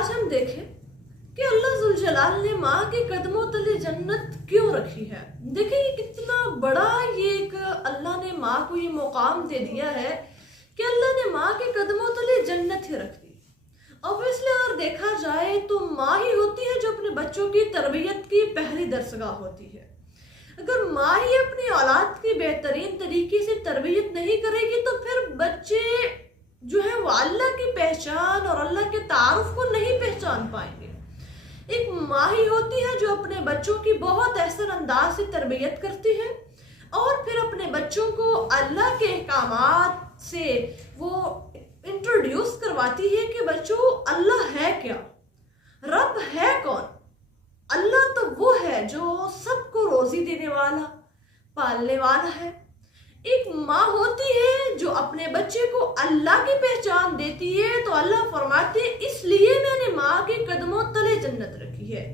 آج ہم دیکھیں کہ اللہ ذوالجلال نے ماں کے قدموں تلے جنت کیوں رکھی ہے۔ دیکھیں یہ کتنا بڑا ایک اللہ نے ماں کو یہ مقام دے دیا ہے کہ اللہ نے ماں کے قدموں تلے جنت ہی رکھ دی۔ اوبویسلی اگر دیکھا جائے تو ماں ہی ہوتی ہے جو اپنے بچوں کی تربیت کی پہلی درسگاہ ہوتی ہے۔ اگر ماں ہی اپنی اولاد کی بہترین طریقے سے تربیت نہیں کرے گی تو پھر بچے جو ہے وہ اللہ کی پہچان اور اللہ کے تعارف کو نہیں پہچان پائیں گے۔ ایک ماں ہی ہوتی ہے جو اپنے بچوں کی بہت احسن انداز سے تربیت کرتی ہے اور پھر اپنے بچوں کو اللہ کے احکامات سے وہ انٹروڈیوس کرواتی ہے کہ بچوں اللہ ہے کیا، رب ہے کون۔ اللہ تو وہ ہے جو سب کو روزی دینے والا، پالنے والا ہے۔ ایک ماں ہوتی ہے جو اپنے بچے کو اللہ کی پہچان دیتی ہے تو اللہ فرماتے ہیں اس لیے میں نے ماں کے قدموں تلے جنت رکھی ہے۔